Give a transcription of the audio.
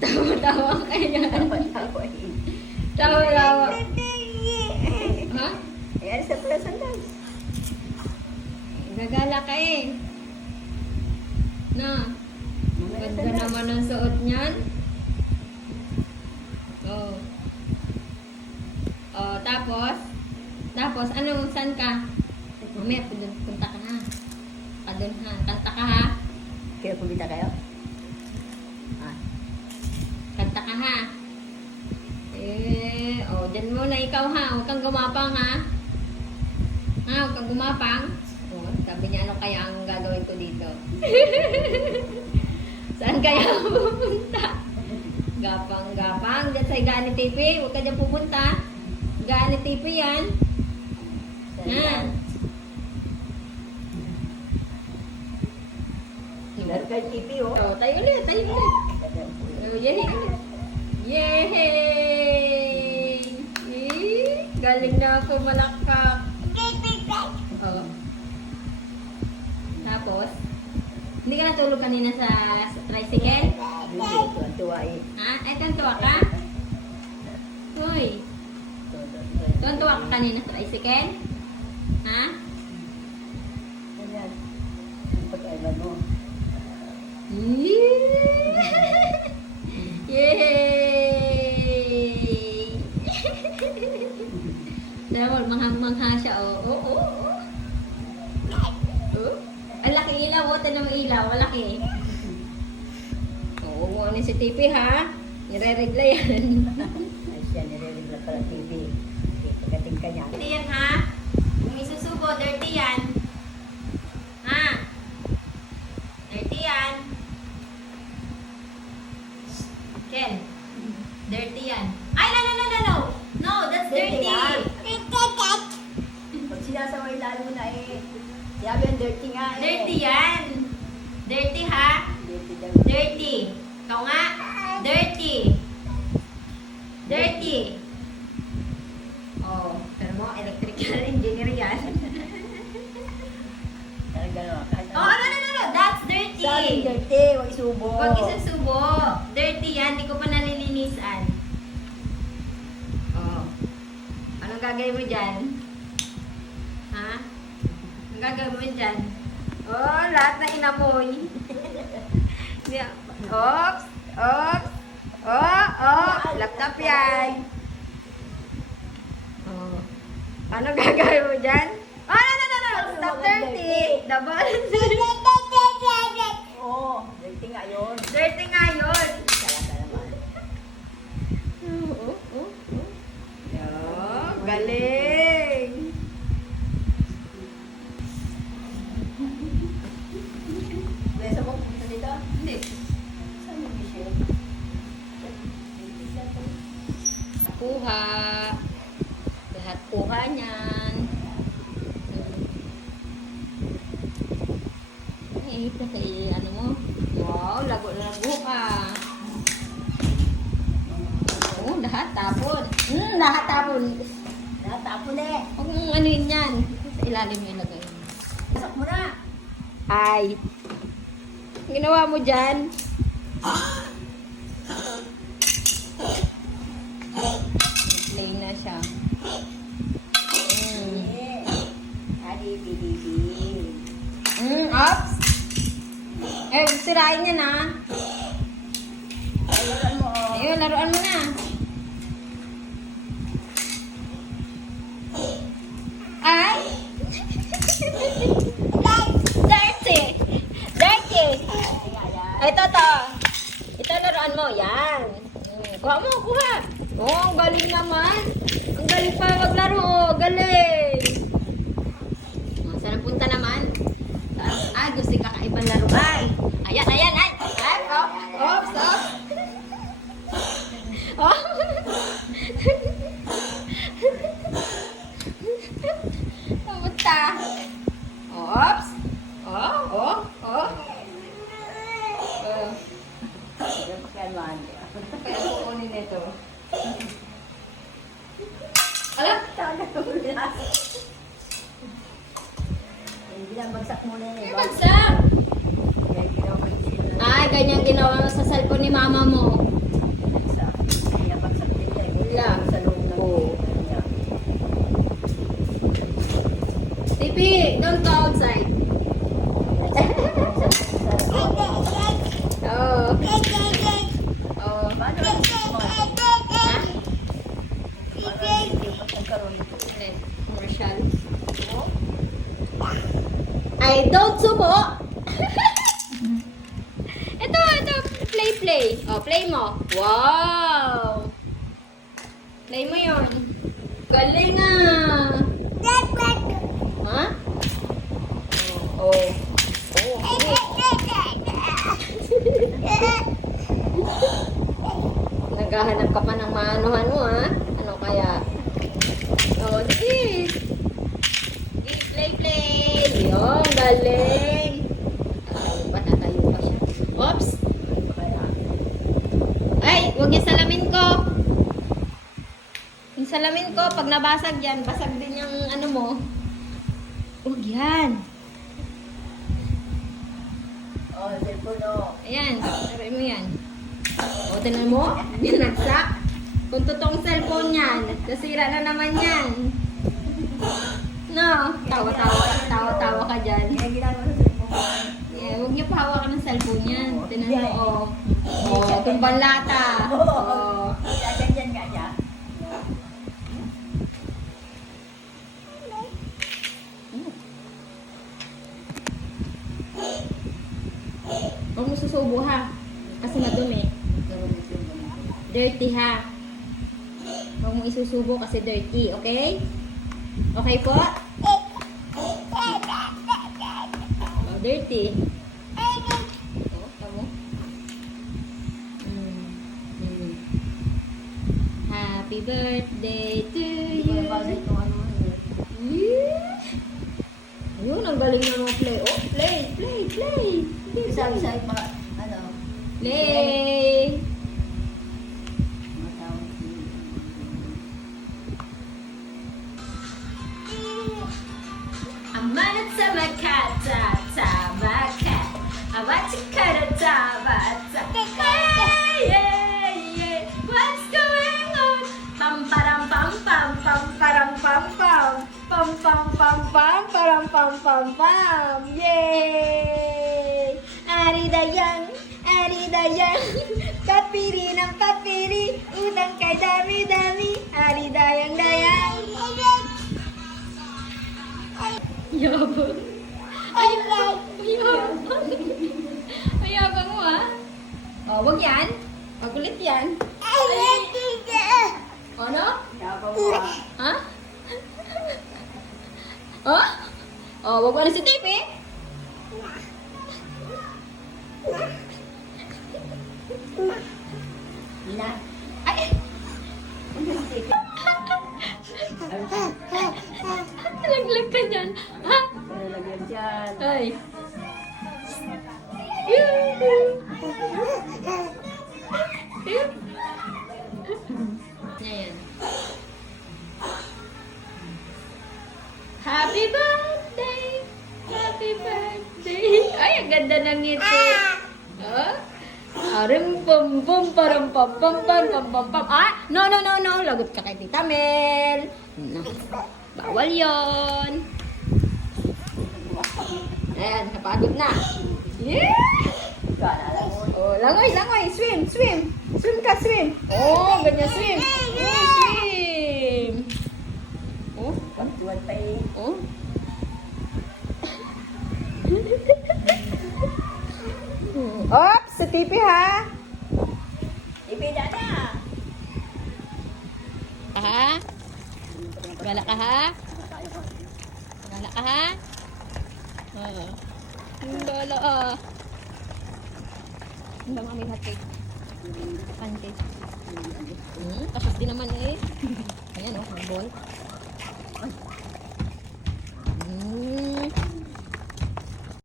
Tawa-tawa kayo. Tawa-tawa. Tawa-tawa. Ha? Ayan sa present dance. Gagala ka eh. Na, ganda naman ang suot niyan. Oh. Oh, tapos? Tapos, ano, saan ka? Mamaya, pun- punta ka na. Ka dun ha. Kanta ka ha. Kaya pumita kayo? Ah, Kanta ka ha. Eh, oh, dyan muna ikaw ha. Huwag kang gumapang ha. Ha, huwag kang gumapang. Oh, sabi niya, ano kaya ang gagawin ko dito? Saan kaya pupunta? Gapang-gapang. Diyan sa higaan ni TV. Huwag ka dyan pupunta. Higaan ni TV yan. saan Meron kayo TV oh. Oh, tayo ulit, tayo ulit. Oh, yay! Yay! Eh, galing na ako malakak. Oh. Tapos, hindi ka natulog kanina sa, sa tricycle? Eh. Ha? Ay, tantuwa ka? Hoy, tantuwa ka kanina sa tricycle? Ha? Ayan. Ang pag-ailan mo. Yay! Dapat manghang-mangha siya, oh. Oh, oh, oh. Oh. Ang laki ilaw, oh. Tanong ilaw, malaki. Oo, oh, ano si TV, ha? Nire-regla yan. Ay siya, nire-regla pala TV. Okay, pagdating ka niya. Dirty yan, ha? Kung isusubo, dirty yan. Ha? Dirty yan. Ken, dirty yan. Ay, no, no, no, no, no. No, that's Dirty dirty. yan. Pag sinasaway lalo mo na eh. Sabi ang dirty nga eh. Dirty yan. Dirty, ha? Dirty daw. Dirty. Ikaw nga. Dirty. Dirty. Oh, pero mo, electrical engineer yan. Talaga. Kahit oh, no, no, no, no. That's dirty. Sabi dirty, huwag isubo. Huwag isusubo. Dirty yan, di ko pa nalilinisan. Oh. Anong gagawin mo dyan? Gagawin mo dyan? Oh, lahat na inamoy. Oops! Oops! Oh, oh! Laptop yan. Oh. Ano gagawin mo dyan? Oh, no, no, no, no! Stop dirty! Double Oo, dirty nga yun. Dirty nga yun. Sa ano mo. Wow, lago na lago ka. Oo, lahat tapon. Hmm, lahat tapon. Natapon eh. Huwag mong ano yun yan. Sa ilalim mo ilagay. Pasok mo na. Ay. Ginawa mo dyan. Plain na siya. Mm. Yeah. Adi, bibibi. Mm, ops. Sirain niya na. Ayun mo. Ayun, laruan mo na. Ay! Dirty! Dirty! Ito to. Ito laruan mo. Yan. Kuha mo, kuha. Oh, ang galing naman. Ang galing pa maglaro. Galing. Oh, saan punta naman? Ah, gusto yung kakaibang laruan. Ayan, ayan, ay. Ay, oh. Oops, oops. Oh. Pumunta. Oops. Oh, oh, oh. Oh. Yan man. Kaya kukunin nito. Alam? Talaga wala. Eh, binabagsak mo na yun. Eh. bagsak. Ay, ganyan ginawa mo sa cellphone ni mama mo. Wala. Tipi, doon ka. Play mo. Wow! Play mo yon. Galing ah! Ha? Oh. Oh. Naghahanap ka pa ng maanuhan mo, ha? Ano kaya? Oh, sige. Play, play. Yung, galing. Ay, patatayo pa siya. Oops. Ano kaya? Ay, huwag yung salamin ko. Yung salamin ko, pag nabasag yan, basag din yung ano mo. Huwag yan. Oh, cellphone oh. Ayan, sabi mo yan. O, tinan mo, binagsak. Kung totoong cellphone yan, nasira na naman yan. No, tawa-tawa, tawa-tawa ka dyan. Yeah, huwag niyo pahawakan ng cellphone yan. Tinan mo, oh. Oh, itong panlata. Oh. Kaya dyan ka niya. Huwag mo susubo ha. Kasi madumi. Dirty ha. Huwag mo isusubo kasi dirty, okay? Okay po? Oh, dirty. Oh, tamo. Mm. Mm. Happy birthday to you. Ito ano. Yeah. Ayun, ang galing na mga play. Oh, play, play, play. Play, Sabi sa mga ano. Play. mga tawag. Amanat sa makata, tabaka. Awatikara tabata. Hey, yeah, yeah. What's going on? Pam param pam pam pam param pam pam. Pam pam pam pam param pam pam pam. Yay! Ari dayang, ari dayang. Papiri ng papiri, utang kay dami-dami. Ari dayang dayang. Yabang. Ay, Ayabang. Ayabang mo ah. Oh, wag yan. Magulit yan. Ano? Yabang mo ah. Ha? oh? Oh, wag mo na si Tipe. Ina. Pam pam pam pam pam pam. Ah, no no no no, lagot ka kay Tita Mel. No. Bawal 'yon. Ayan, napagod na. Yeah! Oh, langoy, langoy, swim, swim. Swim ka, swim. Oh, ganyan swim. Oh, swim. Oh, Pagtuwan pa eh. oh. Ops, sa tipi ha. Ipida na. Ha? Gala ka ha? Gala ka ha? Oo. Gala ah. Ang dami kami hot cake. Pancake. Hmm, tapos din naman eh. Ayan oh, ball.